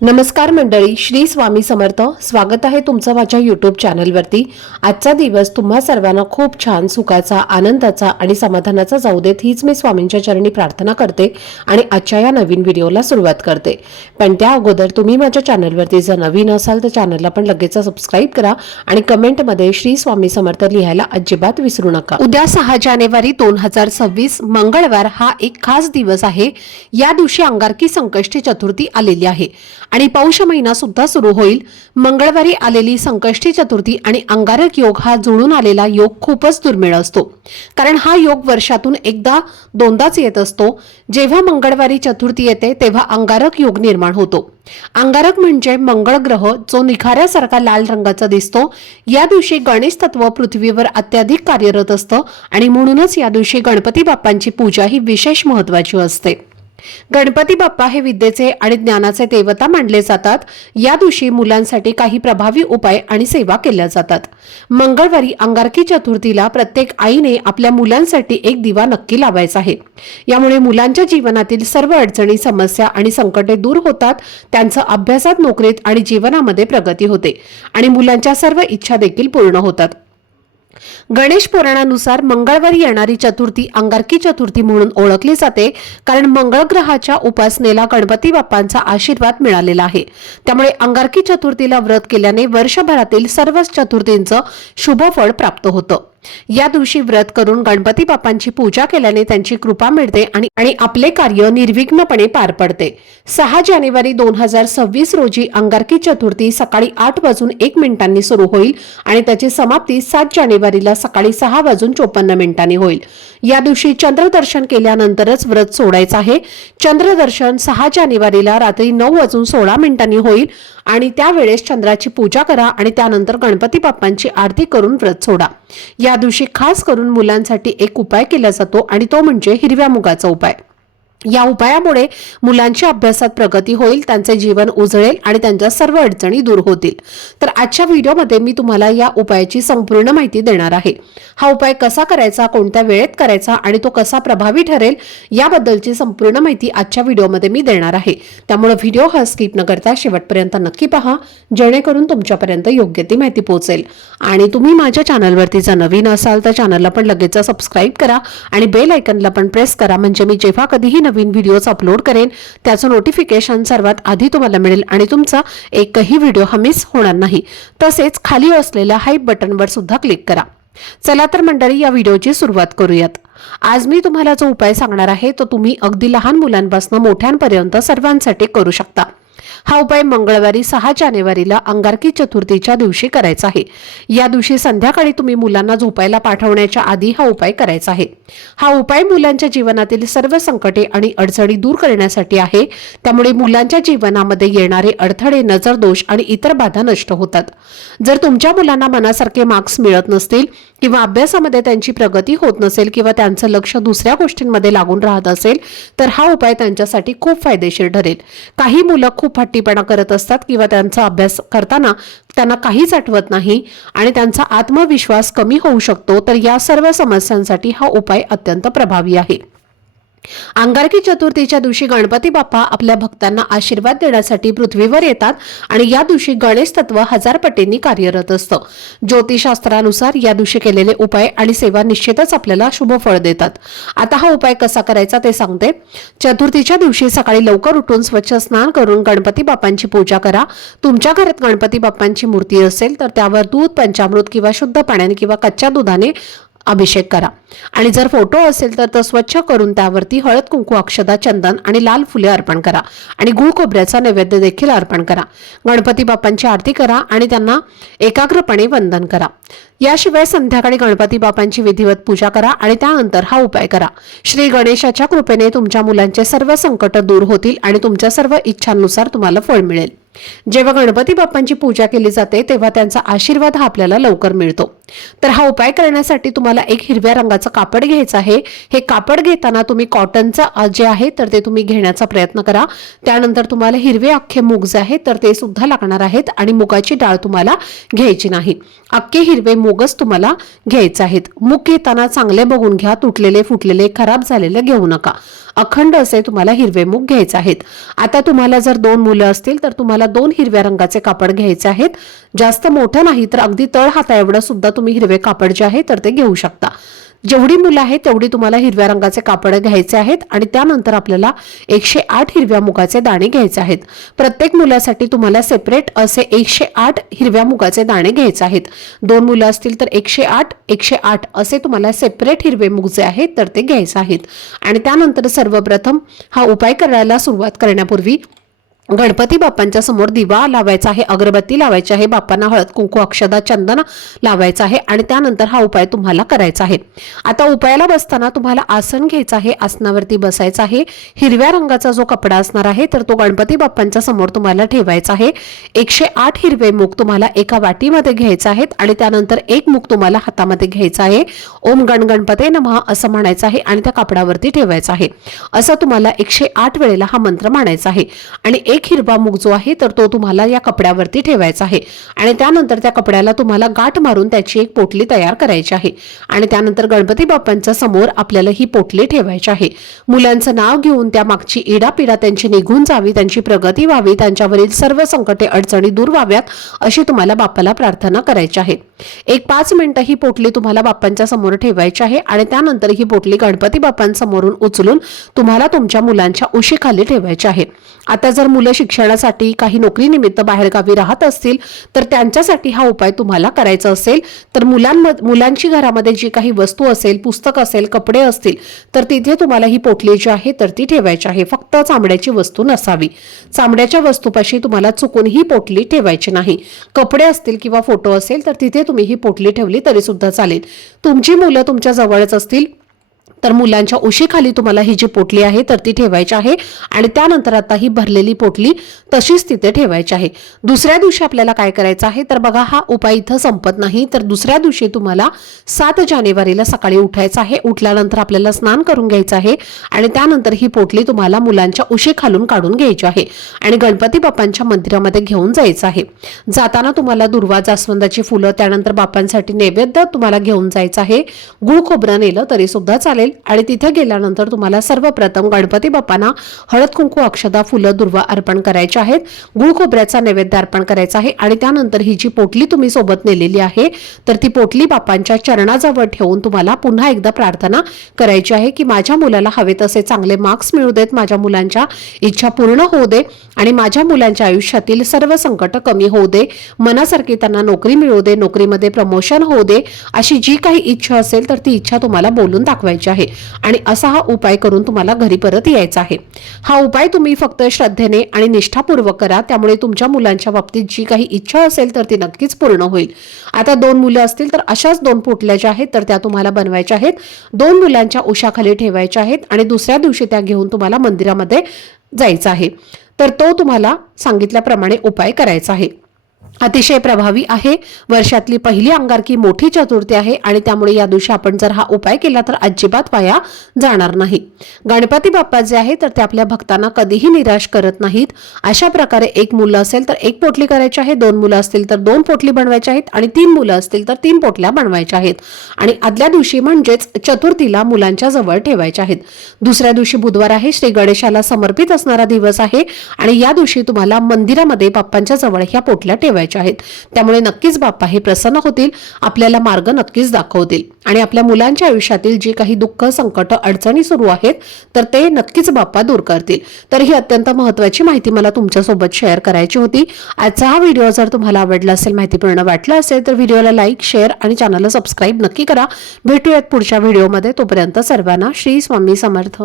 नमस्कार मंडळी, श्री स्वामी समर्थ. स्वागत आहे तुमचं माझ्या यूट्यूब चॅनलवरती. आजचा दिवस तुम्हा सर्वांना खूप छान, सुखाचा, आनंदाचा आणि समाधानाचा जाऊ देत, हीच मी स्वामींच्या चरणी प्रार्थना करते आणि आजच्या या नवीन व्हिडिओला सुरुवात करते. पण त्या अगोदर तुम्ही माझ्या चॅनलवरती जर नवीन असाल तर चॅनलला पण लगेच सबस्क्राईब करा आणि कमेंटमध्ये श्री स्वामी समर्थ लिहायला अजिबात विसरू नका. उद्या 6 जानेवारी 2026 मंगळवार हा एक खास दिवस आहे. या दिवशी अंगारकी संकष्टी चतुर्थी आलेली आहे आणि पौष महिना सुद्धा सुरू होईल. मंगळवारी आलेली संकष्टी चतुर्थी आणि अंगारक योग हा जुळून आलेला योग खूपच दुर्मिळ असतो, कारण हा योग वर्षातून एकदा दोनदाच येत असतो. जेव्हा मंगळवारी चतुर्थी येते तेव्हा अंगारक योग निर्माण होतो. अंगारक म्हणजे मंगळ ग्रह, जो निखाऱ्यासारखा लाल रंगाचा दिसतो. या दिवशी गणेश तत्व पृथ्वीवर अत्याधिक कार्यरत असतं आणि म्हणूनच या दिवशी गणपती बाप्पांची पूजा ही विशेष महत्त्वाची असते. गणपती बाप्पा हे विद्येचे आणि ज्ञानाचे देवता मानले जातात. या दिवशी मुलांसाठी काही प्रभावी उपाय आणि सेवा केल्या जातात. मंगळवारी अंगारकी चतुर्थीला प्रत्येक आईने आपल्या मुलांसाठी एक दिवा नक्की लावायचा आहे. यामुळे मुलांच्या जीवनातील सर्व अडचणी, समस्या आणि संकटे दूर होतात. त्यांचं अभ्यासात, नोकरीत आणि जीवनामध्ये प्रगती होते आणि मुलांच्या सर्व इच्छा देखील पूर्ण होतात. गणेश पुराणानुसार मंगळवारी येणारी चतुर्थी अंगारकी चतुर्थी म्हणून ओळखली जाते, कारण मंगळ ग्रहाच्या उपासनेला गणपती बाप्पांचा आशीर्वाद मिळालेला आहे. त्यामुळे अंगारकी चतुर्थीला व्रत केल्याने वर्षभरातील सर्व चतुर्थींचं शुभ फळ प्राप्त होतं. या दिवशी व्रत करून गणपती बाप्पांची पूजा केल्याने त्यांची कृपा मिळते आणि आपले कार्य निर्विघ्नपणे पार पडते. 6 जानेवारी 2026 रोजी अंगारकी चतुर्थी सकाळी 8:01 सुरू होईल आणि त्याची समाप्ती 7 जानेवारीला सकाळी 6:54 होईल. या दिवशी चंद्रदर्शन केल्यानंतरच व्रत सोडायचं आहे. चंद्रदर्शन 6 जानेवारीला रात्री 9:16 होईल आणि त्यावेळेस चंद्राची पूजा करा आणि त्यानंतर गणपती बाप्पांची आरती करून व्रत सोडा. या दिवशी खास करून मुलांसाठी एक उपाय केला जातो आणि तो म्हणजे हिरव्या मुगाचा उपाय. या उपायामुळे मुलांच्या अभ्यासात प्रगती होईल, त्यांचे जीवन उजळेल आणि त्यांच्या सर्व अडचणी दूर होतील. तर आजच्या व्हिडिओमध्ये मी तुम्हाला या उपायाची संपूर्ण माहिती देणार आहे. हा उपाय कसा करायचा, कोणत्या वेळेत करायचा आणि तो कसा प्रभावी ठरेल याबद्दलची संपूर्ण माहिती आजच्या व्हिडिओमध्ये मी देणार आहे. त्यामुळे व्हिडिओ हा स्किप न करता शेवटपर्यंत नक्की पहा, जेणेकरून तुमच्यापर्यंत योग्य ती माहिती पोहोचेल. आणि तुम्ही माझ्या चॅनलवरती जर नवीन असाल तर चॅनलला पण लगेच सबस्क्राईब करा आणि बेल आयकॉनला पण प्रेस करा, म्हणजे मी जेव्हा कधीही नवीन व्हिडिओज अपलोड करेन त्याचं नोटिफिकेशन सर्वात आधी तुम्हाला मिळेल आणि तुमचा एकही व्हिडिओ मिस होणार नाही. तसेच खाली असलेल्या हाईप बटनवर सुद्धा क्लिक करा. चला तर मंडळी, या व्हिडिओची सुरुवात करूयात. आज मी तुम्हाला जो उपाय सांगणार आहे तो तुम्ही अगदी लहान मुलांपासून मोठ्यांपर्यंत सर्वांसाठी करू शकता. हा उपाय मंगळवारी 6 जानेवारीला अंगारकी चतुर्थीच्या दिवशी करायचा आहे. या दिवशी संध्याकाळी तुम्ही मुलांना झोपायला पाठवण्याच्या आधी हा उपाय करायचा आहे. हा उपाय मुलांच्या जीवनातील सर्व संकटे आणि अडचणी दूर करण्यासाठी आहे. त्यामुळे मुलांच्या जीवनामध्ये येणारे अडथळे, नजर दोष आणि इतर बाधा नष्ट होतात. जर तुमच्या मुलांना मनासारखे मार्क्स मिळत नसतील किंवा अभ्यासामध्ये त्यांची प्रगती होत नसेल किंवा त्यांचं लक्ष दुसऱ्या गोष्टींमध्ये लागून राहत असेल तर हा उपाय त्यांच्यासाठी खूप फायदेशीर ठरेल. काही मुलं खूप हट्टीपणा करत असतात किंवा त्यांचा अभ्यास करताना त्यांना काहीच आठवत नाही आणि त्यांचा आत्मविश्वास कमी होऊ शकतो. तर या सर्व समस्यांसाठी हा उपाय अत्यंत प्रभावी आहे. अंगारकी चतुर्थीच्या दिवशी गणपती बाप्पा आपल्या भक्तांना आशीर्वाद देण्यासाठी पृथ्वीवर येतात आणि या दिवशी गणेश तत्व 1000 पटींनी कार्यरत असतं. ज्योतिषशास्त्रानुसार या दिवशी केलेले उपाय आणि सेवा निश्चितच आपल्याला शुभ फळ देतात. आता हा उपाय कसा करायचा ते सांगते. चतुर्थीच्या दिवशी सकाळी लवकर उठून स्वच्छ स्नान करून गणपती बाप्पांची पूजा करा. तुमच्या घरात गणपती बाप्पांची मूर्ती असेल तर त्यावर दूध, पंचामृत किंवा शुद्ध पाण्याने किंवा कच्च्या दुधाने अभिषेक करा आणि जर फोटो असेल तर तो स्वच्छ करून त्यावरती हळद, कुंकू, अक्षदा, चंदन आणि लाल फुले अर्पण करा आणि गुळ खोबऱ्याचा नैवेद्य देखील अर्पण करा. गणपती बाप्पांची आरती करा आणि त्यांना एकाग्रपणे वंदन करा. याशिवाय संध्याकाळी गणपती बाप्पांची विधिवत पूजा करा आणि त्यानंतर हा उपाय करा. श्री गणेशाच्या कृपेने तुमच्या मुलांचे सर्व संकट दूर होतील आणि तुमच्या सर्व इच्छांनुसार तुम्हाला फळ मिळेल. जेव्हा गणपती बाप्पांची पूजा केली जाते तेव्हा त्यांचा आशीर्वाद हा आपल्याला लवकर मिळतो. तर हा उपाय करण्यासाठी तुम्हाला एक हिरव्या रंगाचं कापड घ्यायचं आहे. हे कापड घेताना तुम्ही कॉटनचं जे आहे तर ते तुम्ही घेण्याचा प्रयत्न करा. त्यानंतर तुम्हाला हिरवे अख्खे मूग जे आहेत तर ते सुद्धा लागणार आहेत आणि मुगाची डाळ तुम्हाला घ्यायची नाही. अख्खे हिरवे मूगच तुम्हाला घ्यायचे आहेत। मूग घेताना चांगले बघून घ्या, तुटलेले फुटलेले खराब झालेले घेऊ नका। अखंड असे तुम्हाला हिरवे मूग घ्यायचे आहेत। आता तुम्हाला जर 2 मुलं असतील तर तुम्हाला 2 हिरव्या रंगाचे कापड घ्यायचे आहेत। जास्त मोठं नाही तर अगदी तळ हाता एवढं सुद्धा तुम्ही हिरवे कापड जे आहे तर ते घेऊ शकता। जेवढी मुलं आहेत तेवढी तुम्हाला हिरव्या रंगाचे कापड घ्यायचे आहेत आणि त्यानंतर आपल्याला 108 हिरव्या मुगाचे दाणे घ्यायचे आहेत। प्रत्येक मुलासाठी तुम्हाला सेपरेट असे 108 हिरव्या मुगाचे दाणे घ्यायचे आहेत। 2 मुलं असतील तर 108 108 असे तुम्हाला सेपरेट हिरवे मूग जे आहेत तर ते घ्यायचे आहेत। आणि त्यानंतर सर्वप्रथम हा उपाय करायला सुरुवात करण्यापूर्वी गणपती बाप्पांच्या समोर दिवा लावायचा आहे, अगरबत्ती लावायची आहे, बाप्पांना हळद कुंकू अक्षदा चंदन लावायचं आहे आणि त्यानंतर हा उपाय तुम्हाला करायचा आहे। आता उपायाला बसताना तुम्हाला आसन घ्यायचं आहे, आसनावरती बसायचं आहे। हिरव्या रंगाचा जो कपडा असणार आहे तर तो गणपती बाप्पांच्या समोर तुम्हाला ठेवायचा आहे। 108 हिरवे मूग तुम्हाला एका वाटीमध्ये घ्यायचे आहेत आणि त्यानंतर एक मूग तुम्हाला हातामध्ये घ्यायचा आहे। ओम गण गणपते नमः असं म्हणायचं आहे आणि त्या कापडावरती ठेवायचं आहे। असं तुम्हाला 108 वेळेला हा मंत्र म्हणायचा आहे आणि एक हिरवा मूग जो आहे तर तो तुम्हाला या कपड्यावरती ठेवायचा आहे आणि त्यानंतर त्या कपड्याला तुम्हाला गाठ मारून त्याची एक पोटली तयार करायची आहे आणि त्यानंतर गणपती बाप्पांच्या समोर आपल्याला ही पोटली ठेवायची आहे। मुलांचं नाव घेऊन त्या मागची इडापिडा त्यांची निघून जावी, त्यांची प्रगती व्हावी, त्यांच्यावरील सर्व संकटे अडचणी दूर व्हाव्यात अशी तुम्हाला बाप्पाला प्रार्थना करायची आहे। एक 5 मिनिटं ही पोटली तुम्हाला बाप्पांच्या समोर ठेवायची आहे आणि त्यानंतर ही पोटली गणपती बाप्पांसमोरून उचलून तुम्हाला तुमच्या मुलांच्या उशीखाली ठेवायची आहे। आता जर मुलं शिक्षणासाठी काही नोकरीनिमित्त बाहेरगावी राहत असतील तर त्यांच्यासाठी हा उपाय तुम्हाला करायचा असेल तर मुलांची घरामध्ये जी काही वस्तू असेल, पुस्तक असेल, कपडे असतील तर तिथे तुम्हाला ही पोटली जी आहे तर ती ठेवायची आहे। फक्त चामड्याची वस्तू नसावी। चामड्याच्या वस्तूपाशी तुम्हाला चुकून ही पोटली ठेवायची नाही। कपडे असतील किंवा फोटो असेल तर तिथे तुम्ही ही पोटली ठेवली तरी सुद्धा चालेल। तुमची मुलं तुमच्या जवळच असतील तर मुलांच्या उशीखाली तुम्हाला ही जी पोटली आहे तर ती ठेवायची आहे आणि त्यानंतर आता ही भरलेली पोटली तशीच तिथे ठेवायची आहे। दुसऱ्या दिवशी आपल्याला काय करायचं आहे तर बघा, हा उपाय इथं संपत नाही तर दुसऱ्या दिवशी तुम्हाला 7 जानेवारीला सकाळी उठायचं आहे। उठल्यानंतर आपल्याला स्नान करून घ्यायचं आहे आणि त्यानंतर ही पोटली तुम्हाला मुलांच्या उशीखालून काढून घ्यायची आहे आणि गणपती बाप्पांच्या मंदिरामध्ये घेऊन जायचं आहे। जाताना तुम्हाला दुर्वा, जास्वंदाची फुलं, त्यानंतर बाप्पांसाठी नैवेद्य तुम्हाला घेऊन जायचं आहे। गुळ खोबरं नेलं तरी सुद्धा चालेल आणि तिथे गेल्यानंतर तुम्हाला सर्वप्रथम गणपती बाप्पांना हळद कुंकू अक्षदा फुलं दुर्वा अर्पण करायचे आहेत। गुळ खोबऱ्याचा नैवेद्य अर्पण करायचा आहे आणि त्यानंतर ही जी पोटली तुम्ही सोबत नेलेली आहे तर ती पोटली बाप्पांच्या चरणाजवळ ठेवून तुम्हाला पुन्हा एकदा प्रार्थना करायची आहे की माझ्या मुलाला हवे तसे चांगले मार्क्स मिळू देत, माझ्या मुलांच्या इच्छा पूर्ण होऊ दे आणि माझ्या मुलांच्या आयुष्यातील सर्व संकट कमी होऊ दे, मनासारखी त्यांना नोकरी मिळू दे, नोकरीमध्ये प्रमोशन होऊ दे, अशी जी काही इच्छा असेल तर ती इच्छा तुम्हाला बोलून दाखवायची आहे आणि असा हा उपाय करून तुम्हाला घरी परत यायचा आहे। हा उपाय तुम्ही फक्त श्रद्धेने आणि निष्ठापूर्वक करा, त्यामुळे तुमच्या मुलांच्या बाबतीत जी काही इच्छा असेल तर ती नक्कीच पूर्ण होईल। आता 2 मुलं असतील तर अशाच 2 पोटल्या ज्या आहेत तर त्या तुम्हाला बनवायच्या आहेत, 2 मुलांच्या उशाखाली ठेवायच्या आहेत आणि दुसऱ्या दिवशी त्या घेऊन तुम्हाला मंदिरामध्ये जायचं आहे। तर तो तुम्हाला सांगितल्याप्रमाणे उपाय करायचा आहे। अतिशय प्रभावी आहे। वर्षातली पहिली अंगारकी मोठी चतुर्थी आहे आणि त्यामुळे या दिवशी आपण जर हा उपाय केला तर अजिबात वाया जाणार नाही। गणपती बाप्पा जे आहे तर ते आपल्या भक्तांना कधीही निराश करत नाहीत। अशा प्रकारे 1 मुलं असेल तर 1 पोटली करायची आहे, 2 मुलं असतील तर 2 पोटली बनवायची आहेत आणि 3 मुलं असतील तर 3 पोटल्या बनवायच्या आहेत आणि आदल्या दिवशी म्हणजेच चतुर्थीला मुलांच्या जवळ ठेवायच्या आहेत। दुसऱ्या दिवशी बुधवार आहे, श्री गणेशाला समर्पित असणारा दिवस आहे आणि या दिवशी तुम्हाला मंदिरामध्ये बाप्पांच्या जवळ ह्या पोटल्या ठेवायच्या आहेत। त्यामुळे नक्कीच बाप्पा हे प्रसन्न होतील, आपल्याला मार्ग नक्कीच दाखवतील आणि आपल्या मुलांच्या आयुष्यातील जी काही दुःख, संकट, अडचणी सुरू आहेत तर ते नक्कीच बाप्पा दूर करतील। तर ही अत्यंत महत्त्वाची माहिती मला तुमच्यासोबत शेअर करायची होती। आजचा हा व्हिडिओ जर तुम्हाला आवडला असेल, माहितीपूर्ण वाटला असेल तर व्हिडिओला लाईक, शेअर आणि चॅनलला सबस्क्राईब नक्की करा। भेटूयात पुढच्या व्हिडिओमध्ये, तोपर्यंत सर्वांना श्री स्वामी समर्थ।